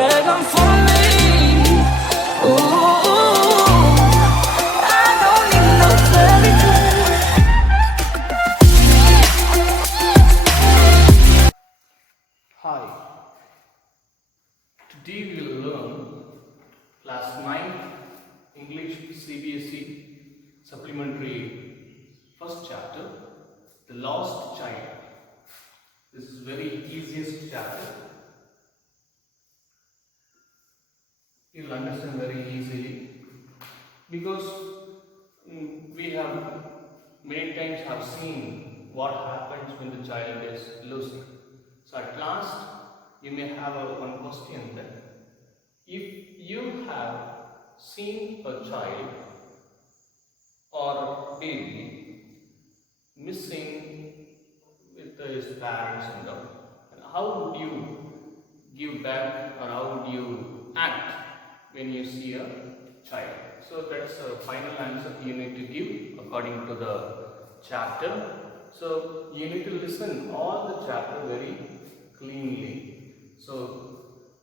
pregnant for me. Ooh, I don't need no fairy tale. Hi, today we will learn class 9 English CBSE supplementary first chapter, The Lost Child. This is very easiest chapter. You will understand very easily because we have many times have seen what happens when the child is losing. So at last you may have one question then. If you have seen a child or baby missing with his parents and all, and how would you give back or how would you act when you see a child? So that's a final answer you need to give according to the chapter. So you need to listen all the chapter very cleanly. So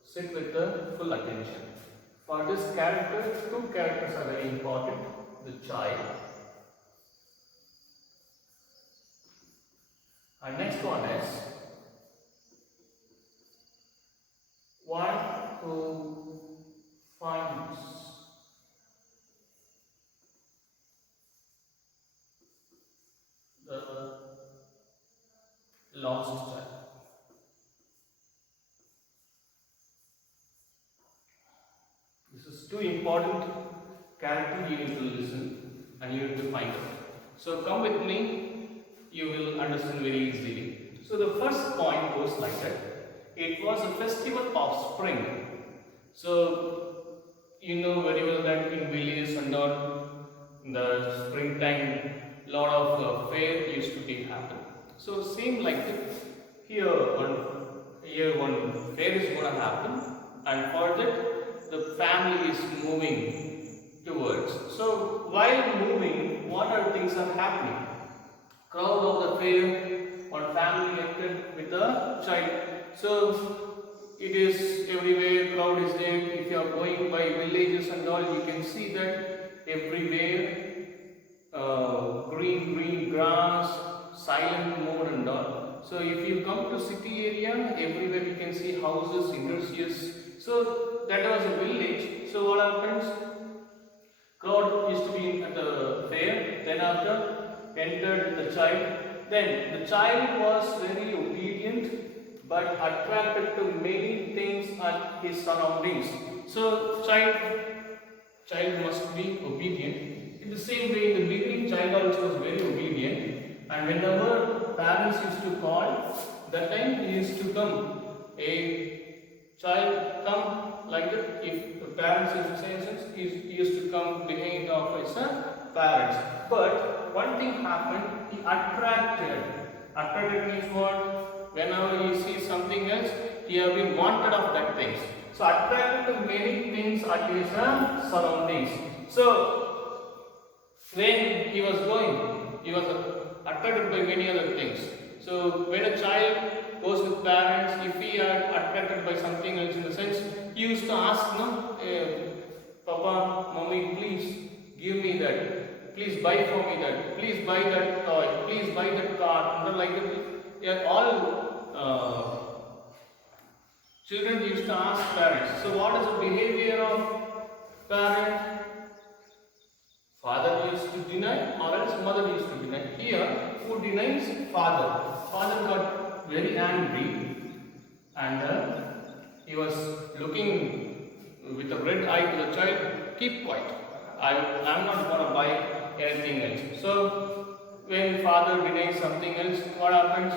sit with the full attention. For this character, two characters are very important. The child and next one is one who finds the lost child. This is two important characters you need to listen and you need to find out. So come with me, you will understand very easily. So the first point goes like that. It was a festival of spring. So you know very well that in villages and all, in the springtime, lot of fair used to be happen. So same like that. Here one fair is going to happen, and for that the family is moving towards. So while moving, what are things are happening? Crowd of the fair, one family entered with the child. So it is everywhere, crowd is there. If you are going by villages and all, you can see that everywhere green grass, silent mode and all. So if you come to city area, everywhere you can see houses, industries. So that was a village. So what happens? Crowd used to be at the fair. Then after entered the child. Then the child was very obedient, but attracted to many things at his surroundings. So child must be obedient. In the same way, in the beginning, child also was very obedient, and whenever parents used to call, that time he used to come. A child come like that. If the parents used to say, he used to come behind of his parents. But one thing happened, he attracted. Attracted means what? Whenever he sees something else, he have been wanted of that things. So attracted to many things at his surroundings. So when he was going, he was attracted by many other things. So when a child goes with parents, if he are attracted by something else, in the sense, he used to ask, no, Papa, Mommy, please give me that. Please buy for me that. Please buy that toy. Please buy that car. Like that. Yeah, all children used to ask parents. So what is the behavior of parent? Father used to deny, or else mother used to deny. Here, who denies? Father. Father got very angry, and he was looking with a red eye to the child. Keep quiet. I am not going to buy anything else. So when father denies something else, what happens?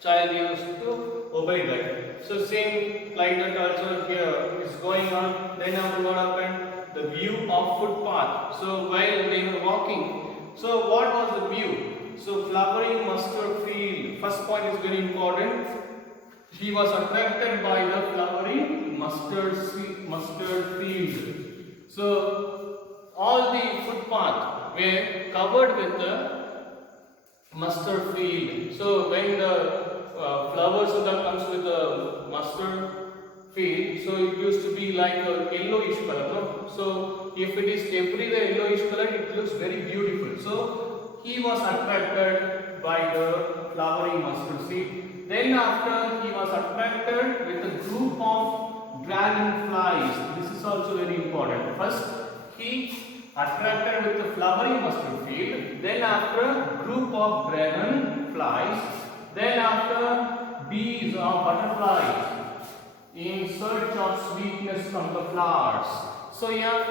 Child used to obey that. So same like that also here is going on. Then after what happened? The view of footpath. So while they were walking, so what was the view? So flowering mustard field. First point is very important. He was attracted by the flowering mustard field. So all the footpath were covered with the mustard field. So when the flowers that comes with the mustard field. So it used to be like a yellowish color. No? So if it is everywhere yellowish color, it looks very beautiful. So he was attracted by the flowering mustard seed. Then after he was attracted with a group of dragonflies. This is also very important. First he attracted with the flowering mustard field. Then after group of dragonflies. Then after bees or butterflies in search of sweetness from the flowers. So here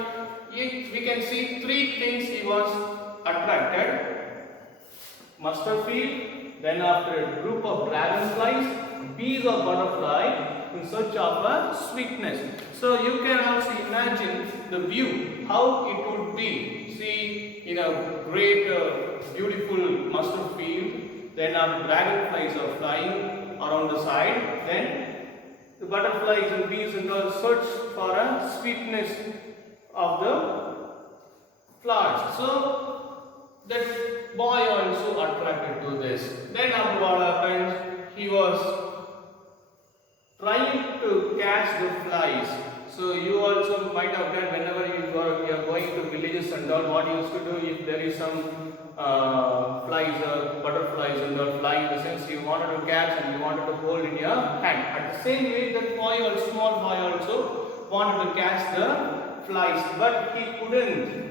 we can see three things he was attracted. Mustard field, then after a group of dragonflies, bees or butterfly in search of a sweetness. So you can also imagine the view, how it would be. See, in a great beautiful mustard field, then dragonflies are flying around the side, then the butterflies and bees and all search for a sweetness of the flowers. So that boy also attracted to this. Then after what happened, he was trying to catch the flies. So you also might have done whenever you are going to villages and all, what you used to do if there is some flies or butterflies and all flying, in the sense you wanted to catch and you wanted to hold in your hand. At the same way, that boy or small boy also wanted to catch the flies, but he couldn't.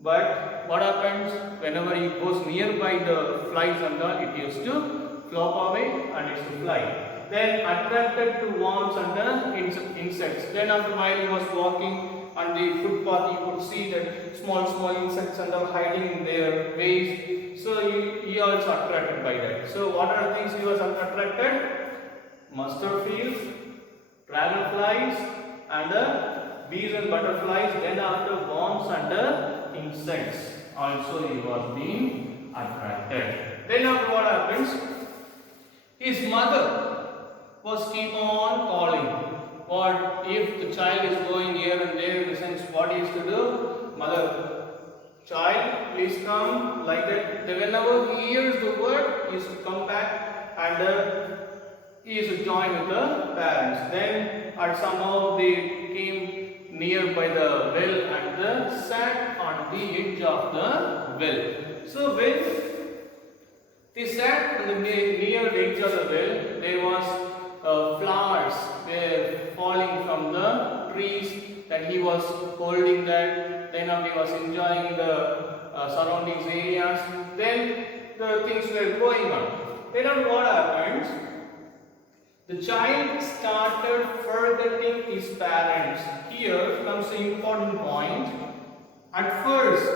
But what happens whenever he goes nearby the flies and all, it used to flop away and it used to fly. Then attracted to worms and the insects. Then after a while he was walking on the footpath, you could see that small insects and all hiding in their ways. So he also attracted by that. So what are the things he was attracted? Mustard fields, dragonflies and bees and butterflies. Then after worms and insects also he was being attracted. Then after what happens? His mother was keep on calling. What if the child is going here and there, in the sense what he used to do? Mother, child, please come, like that. Whenever he hears the word, he used to come back and he used to join with the parents. Then somehow they came near by the well and sat on the edge of the well. So when they sat on the near edge of the well, there was flowers were falling from the trees that he was holding that. Then he was enjoying the surroundings areas. Then the things were going on. Then what happens? The child started forgetting his parents. Here comes the important point. At first,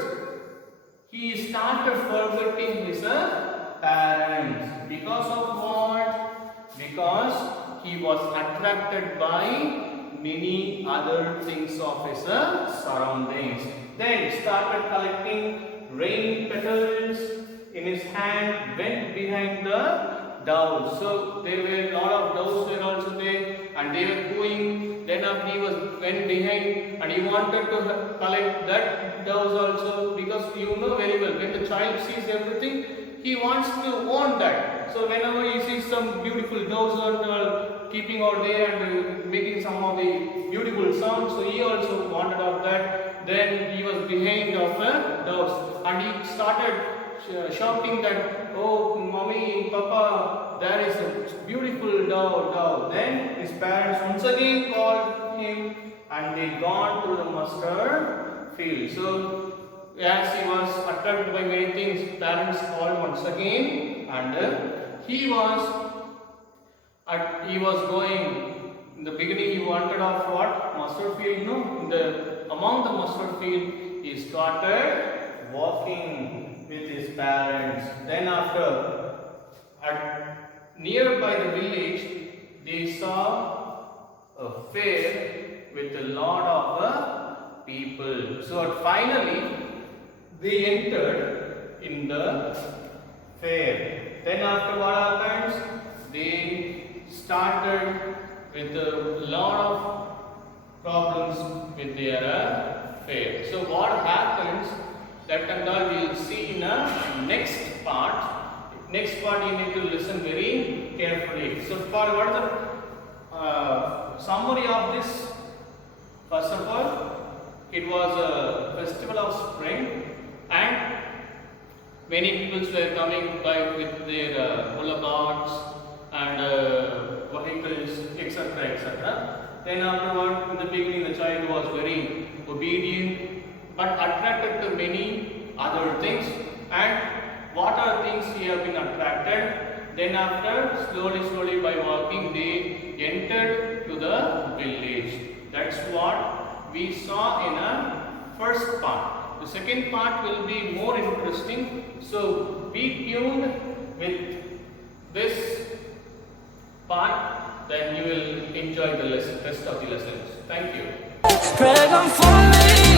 he started forgetting his parents. Because of what? Because he was attracted by many other things of his surroundings. Then started collecting rain petals in his hand, went behind the doves. So there were a lot of doves were also there and they were going. Then he went behind and he wanted to collect that doves also, because you know very well, when the child sees everything, he wants to own that. So whenever he sees some beautiful doves keeping out there and making some of the beautiful sounds, so he also wanted of that. Then he was behind of the doves and he started shouting that, oh mommy, papa, there is a beautiful dove. Then his parents once again called him and they gone to the mustard field. So as he was attracted by many things, parents called once again and he was going. In the beginning he wanted of what? Mustard field, no? Among the mustard field he started walking with his parents. Then after, nearby the village, they saw a fair with a lot of people. So finally they entered in the fair. Then after what happens? They started with a lot of problems with their fair. So what happens? That and all we will see in a next part. Next part you need to listen very carefully. So for what is the summary of this. First of all, it was a festival of spring, and many people were coming by with their boulevards and vehicles, etc., etc. Then afterward, in the beginning, the child was very obedient, but attracted to many other things. And what are things he have been attracted? Then after, slowly by walking, they entered to the village. That's what we saw in a first part. The second part will be more interesting. So be tuned with this part, then you will enjoy the rest of the lessons. Thank you. Pregnant for me.